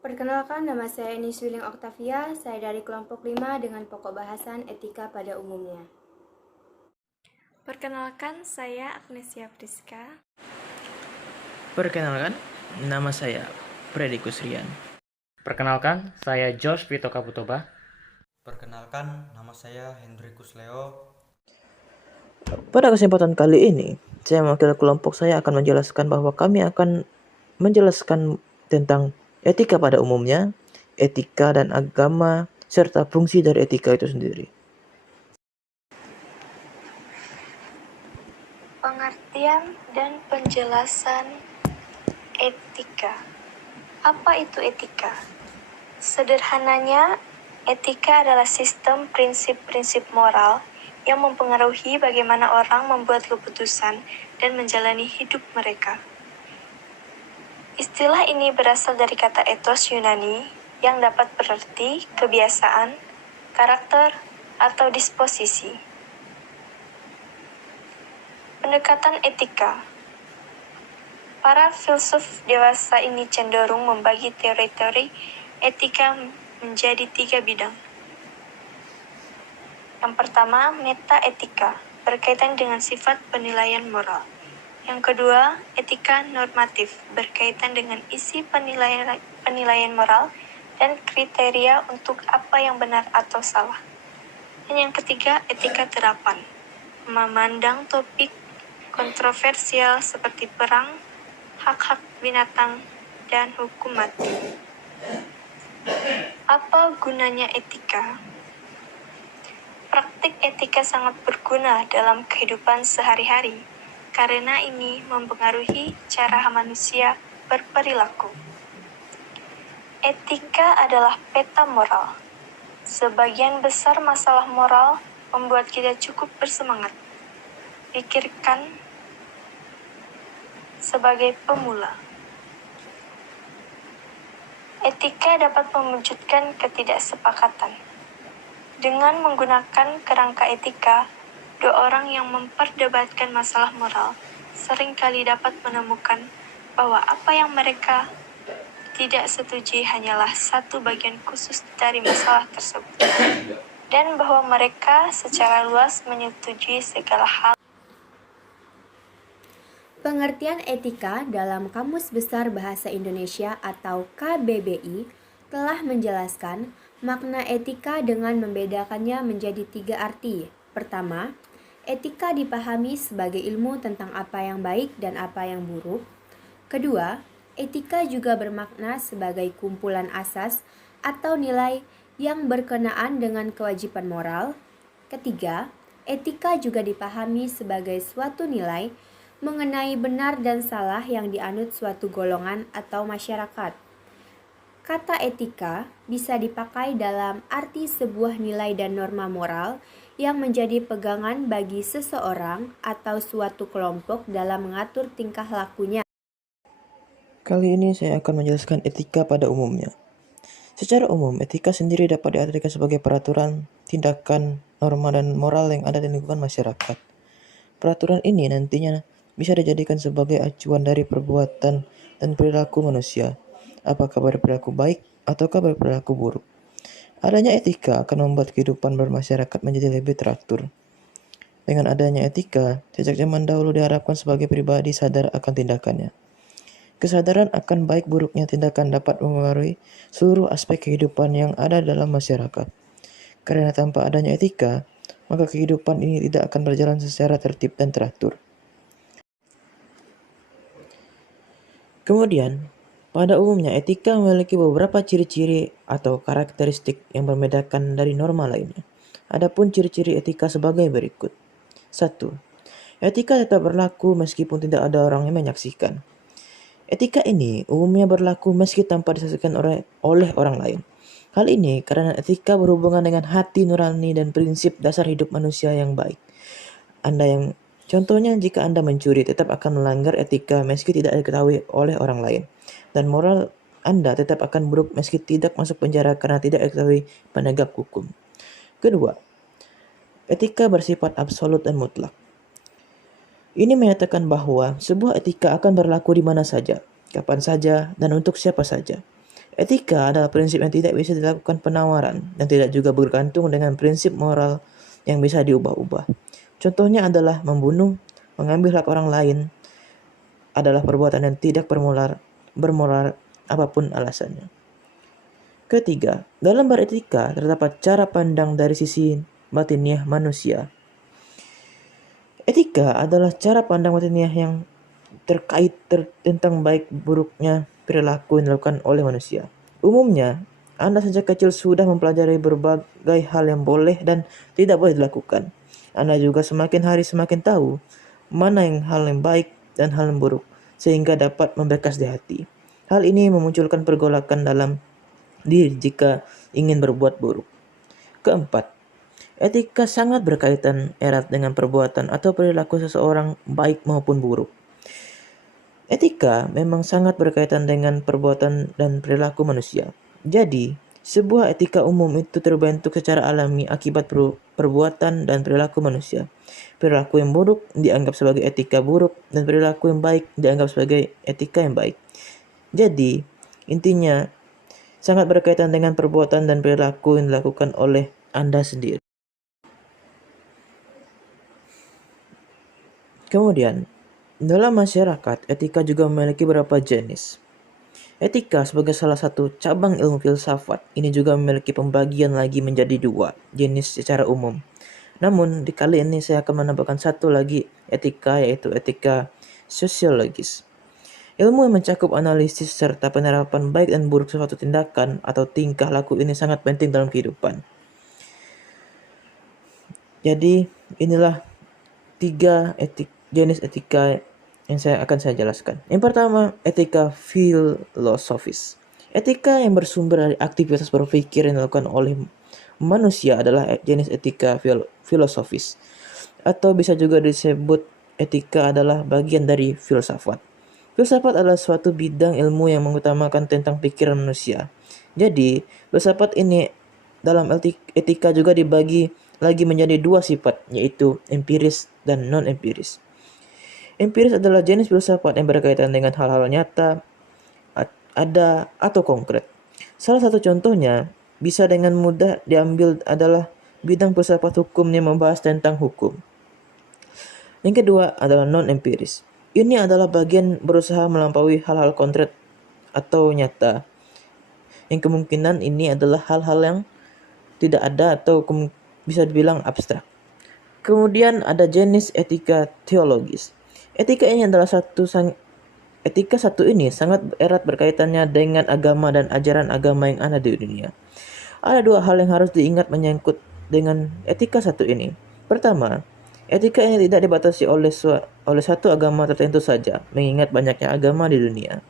Perkenalkan, nama saya Eni Wiling Oktavia, saya dari kelompok 5 dengan pokok bahasan etika pada umumnya. Perkenalkan, saya Agnesia Priska. Perkenalkan, nama saya Predikus Rian. Perkenalkan, saya Josh Vito Kaputoba. Perkenalkan, nama saya Hendrikus Leo. Pada kesempatan kali ini, saya mewakili kelompok saya akan menjelaskan bahwa kami akan menjelaskan tentang etika pada umumnya, etika dan agama, serta fungsi dari etika itu sendiri. Pengertian dan penjelasan etika. Apa itu etika? Sederhananya, etika adalah sistem prinsip-prinsip moral yang mempengaruhi bagaimana orang membuat keputusan dan menjalani hidup mereka. Istilah ini berasal dari kata ethos Yunani yang dapat berarti kebiasaan, karakter, atau disposisi. Pendekatan etika. Para filsuf dewasa ini cenderung membagi teori-teori etika menjadi 3 bidang. Yang pertama, metaetika, berkaitan dengan sifat penilaian moral. Yang kedua, etika normatif, berkaitan dengan isi penilaian moral dan kriteria untuk apa yang benar atau salah. Dan yang ketiga, etika terapan, memandang topik kontroversial seperti perang, hak-hak binatang, dan hukum mati. Apa gunanya etika? Praktik etika sangat berguna dalam kehidupan sehari-hari, karena ini mempengaruhi cara manusia berperilaku. Etika adalah peta moral. Sebagian besar masalah moral membuat kita cukup bersemangat. Pikirkan sebagai pemula. Etika dapat mewujudkan ketidaksepakatan. Dengan menggunakan kerangka etika, dua orang yang memperdebatkan masalah moral seringkali dapat menemukan bahwa apa yang mereka tidak setujui hanyalah satu bagian khusus dari masalah tersebut, dan bahwa mereka secara luas menyetujui segala hal. Pengertian etika dalam Kamus Besar Bahasa Indonesia atau KBBI telah menjelaskan makna etika dengan membedakannya menjadi 3 arti. Pertama, etika dipahami sebagai ilmu tentang apa yang baik dan apa yang buruk. Kedua, etika juga bermakna sebagai kumpulan asas atau nilai yang berkenaan dengan kewajiban moral. Ketiga, etika juga dipahami sebagai suatu nilai mengenai benar dan salah yang dianut suatu golongan atau masyarakat. Kata etika bisa dipakai dalam arti sebuah nilai dan norma moral yang menjadi pegangan bagi seseorang atau suatu kelompok dalam mengatur tingkah lakunya. Kali ini saya akan menjelaskan etika pada umumnya. Secara umum, etika sendiri dapat diartikan sebagai peraturan, tindakan, norma, dan moral yang ada di lingkungan masyarakat. Peraturan ini nantinya bisa dijadikan sebagai acuan dari perbuatan dan perilaku manusia, apakah berperilaku baik ataukah berperilaku buruk. Adanya etika akan membuat kehidupan bermasyarakat menjadi lebih teratur. Dengan adanya etika, sejak zaman dahulu diharapkan sebagai pribadi sadar akan tindakannya. Kesadaran akan baik buruknya tindakan dapat mempengaruhi seluruh aspek kehidupan yang ada dalam masyarakat. Karena tanpa adanya etika, maka kehidupan ini tidak akan berjalan secara tertib dan teratur. Kemudian, pada umumnya etika memiliki beberapa ciri-ciri atau karakteristik yang membedakan dari norma lainnya. Adapun ciri-ciri etika sebagai berikut. 1. Etika tetap berlaku meskipun tidak ada orang yang menyaksikan. Etika ini umumnya berlaku meski tanpa disaksikan oleh orang lain. Hal ini karena etika berhubungan dengan hati nurani dan prinsip dasar hidup manusia yang baik. Contohnya, jika Anda mencuri, tetap akan melanggar etika meski tidak diketahui oleh orang lain. Dan moral Anda tetap akan buruk meski tidak masuk penjara karena tidak diketahui penegak hukum. Kedua, etika bersifat absolut dan mutlak. Ini menyatakan bahwa sebuah etika akan berlaku di mana saja, kapan saja, dan untuk siapa saja. Etika adalah prinsip yang tidak bisa dilakukan penawaran dan tidak juga bergantung dengan prinsip moral yang bisa diubah-ubah. Contohnya adalah membunuh, mengambil hak orang lain adalah perbuatan yang tidak bermoral apapun alasannya. Ketiga, dalam beretika terdapat cara pandang dari sisi batiniah manusia. Etika adalah cara pandang batiniah yang terkait tentang baik buruknya perilaku yang dilakukan oleh manusia. Umumnya, Anda sejak kecil sudah mempelajari berbagai hal yang boleh dan tidak boleh dilakukan. Anda juga semakin hari semakin tahu mana yang hal yang baik dan hal yang buruk, sehingga dapat membekas di hati. Hal ini memunculkan pergolakan dalam diri jika ingin berbuat buruk. Keempat, etika sangat berkaitan erat dengan perbuatan atau perilaku seseorang baik maupun buruk. Etika memang sangat berkaitan dengan perbuatan dan perilaku manusia. Jadi, sebuah etika umum itu terbentuk secara alami akibat perbuatan dan perilaku manusia. Perilaku yang buruk dianggap sebagai etika buruk dan perilaku yang baik dianggap sebagai etika yang baik. Jadi, intinya sangat berkaitan dengan perbuatan dan perilaku yang dilakukan oleh Anda sendiri. Kemudian, dalam masyarakat, etika juga memiliki beberapa jenis. Etika sebagai salah satu cabang ilmu filsafat, ini juga memiliki pembagian lagi menjadi dua jenis secara umum. Namun, di kali ini saya akan menambahkan satu lagi etika, yaitu etika sosiologis. Ilmu yang mencakup analisis serta penerapan baik dan buruk suatu tindakan atau tingkah laku ini sangat penting dalam kehidupan. Jadi, inilah tiga jenis etika yang akan saya jelaskan. Yang pertama, etika filosofis. Etika yang bersumber dari aktivitas berpikir yang dilakukan oleh manusia adalah jenis etika filosofis. Atau bisa juga disebut etika adalah bagian dari filsafat. Filsafat adalah suatu bidang ilmu yang mengutamakan tentang pikiran manusia. Jadi, filsafat ini dalam etika juga dibagi lagi menjadi dua sifat, yaitu empiris dan non-empiris. Empiris adalah jenis filsafat yang berkaitan dengan hal-hal nyata, ada atau konkret. Salah satu contohnya bisa dengan mudah diambil adalah bidang filsafat hukum yang membahas tentang hukum. Yang kedua adalah non-empiris. Ini adalah bagian berusaha melampaui hal-hal konkret atau nyata. Yang kemungkinan ini adalah hal-hal yang tidak ada atau bisa dibilang abstrak. Kemudian ada jenis etika teologis. Etika satu ini sangat erat berkaitannya dengan agama dan ajaran agama yang ada di dunia. Ada dua hal yang harus diingat menyangkut dengan etika satu ini. Pertama, etika ini tidak dibatasi oleh satu agama tertentu saja, mengingat banyaknya agama di dunia.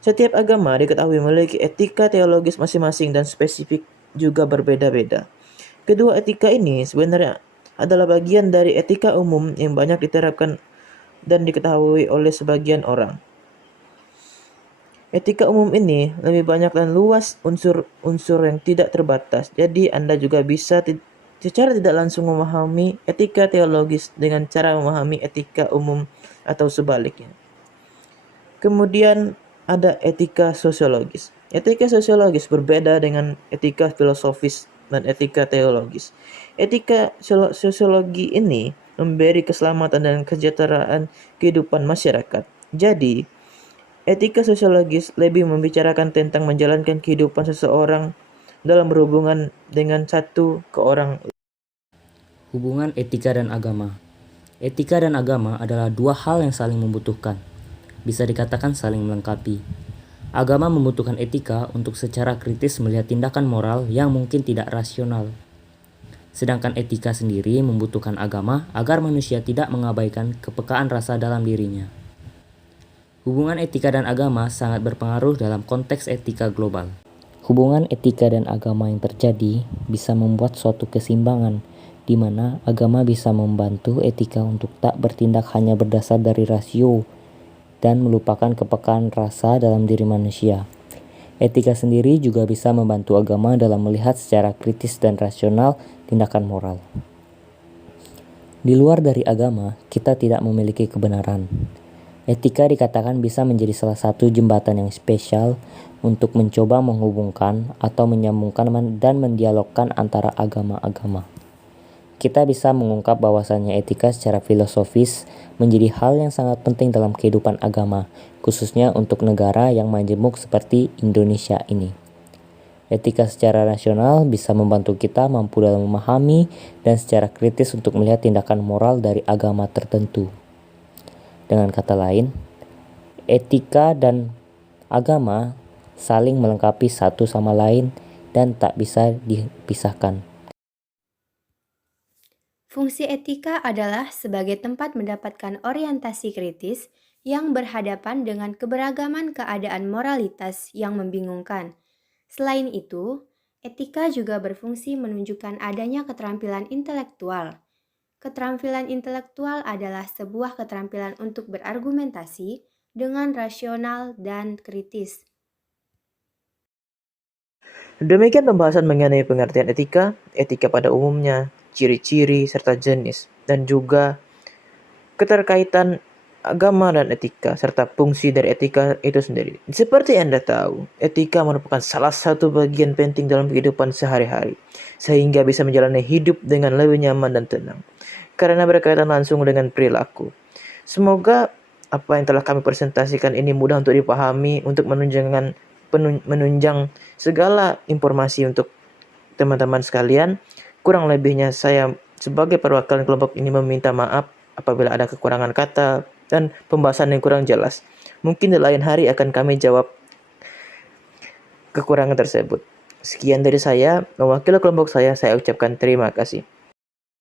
Setiap agama diketahui memiliki etika teologis masing-masing dan spesifik juga berbeda-beda. Kedua etika ini sebenarnya adalah bagian dari etika umum yang banyak diterapkan dan diketahui oleh sebagian orang. Etika umum ini lebih banyak dan luas unsur-unsur yang tidak terbatas. Jadi Anda juga bisa secara tidak langsung memahami etika teologis dengan cara memahami etika umum atau sebaliknya. Kemudian ada etika sosiologis. Etika sosiologis berbeda dengan etika filosofis dan etika teologis. Etika sosiologi ini memberi keselamatan dan kesejahteraan kehidupan masyarakat. Jadi, etika sosiologis lebih membicarakan tentang menjalankan kehidupan seseorang dalam berhubungan dengan satu ke orang. Hubungan etika dan agama. Etika dan agama adalah dua hal yang saling membutuhkan. Bisa dikatakan saling melengkapi. Agama membutuhkan etika untuk secara kritis melihat tindakan moral yang mungkin tidak rasional. Sedangkan etika sendiri membutuhkan agama agar manusia tidak mengabaikan kepekaan rasa dalam dirinya. Hubungan etika dan agama sangat berpengaruh dalam konteks etika global. Hubungan etika dan agama yang terjadi bisa membuat suatu keseimbangan, di mana agama bisa membantu etika untuk tak bertindak hanya berdasar dari rasio dan melupakan kepekaan rasa dalam diri manusia. Etika sendiri juga bisa membantu agama dalam melihat secara kritis dan rasional tindakan moral. Di luar dari agama, kita tidak memiliki kebenaran. Etika dikatakan bisa menjadi salah satu jembatan yang spesial untuk mencoba menghubungkan atau menyambungkan dan mendialogkan antara agama-agama. Kita bisa mengungkap bahwasannya etika secara filosofis menjadi hal yang sangat penting dalam kehidupan agama, khususnya untuk negara yang majemuk seperti Indonesia ini. Etika secara rasional bisa membantu kita mampu dalam memahami dan secara kritis untuk melihat tindakan moral dari agama tertentu. Dengan kata lain, etika dan agama saling melengkapi satu sama lain dan tak bisa dipisahkan. Fungsi etika adalah sebagai tempat mendapatkan orientasi kritis yang berhadapan dengan keberagaman keadaan moralitas yang membingungkan. Selain itu, etika juga berfungsi menunjukkan adanya keterampilan intelektual. Keterampilan intelektual adalah sebuah keterampilan untuk berargumentasi dengan rasional dan kritis. Demikian pembahasan mengenai pengertian etika, etika pada umumnya, ciri-ciri serta jenis, dan juga keterkaitan agama dan etika serta fungsi dari etika itu sendiri. Seperti Anda tahu, etika merupakan salah satu bagian penting dalam kehidupan sehari-hari, sehingga bisa menjalani hidup dengan lebih nyaman dan tenang, karena berkaitan langsung dengan perilaku. Semoga apa yang telah kami presentasikan ini mudah untuk dipahami untuk menunjang segala informasi untuk teman-teman sekalian. Kurang lebihnya saya sebagai perwakilan kelompok ini meminta maaf apabila ada kekurangan kata dan pembahasan yang kurang jelas. Mungkin di lain hari akan kami jawab kekurangan tersebut. Sekian dari saya, mewakili kelompok saya ucapkan terima kasih.